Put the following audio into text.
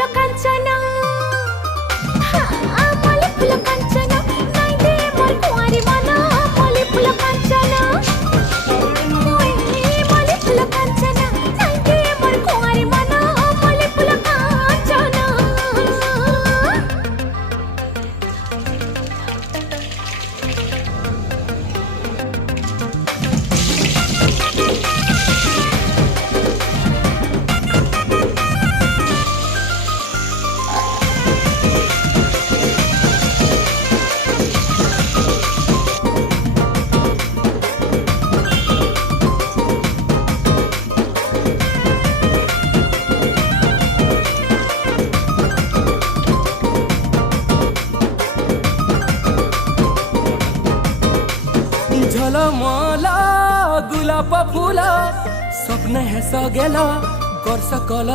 full Kanchana मल्ली full Kanchana नाई दे मोर कुंवारी माना मल्ली फुल कांचना मल्ली फुल कांचना नाई दे मोर कुंवारी माना मल्ली फुल कांचना झलमला गुलाब फुला स्वप्न हे सगेला कर सकल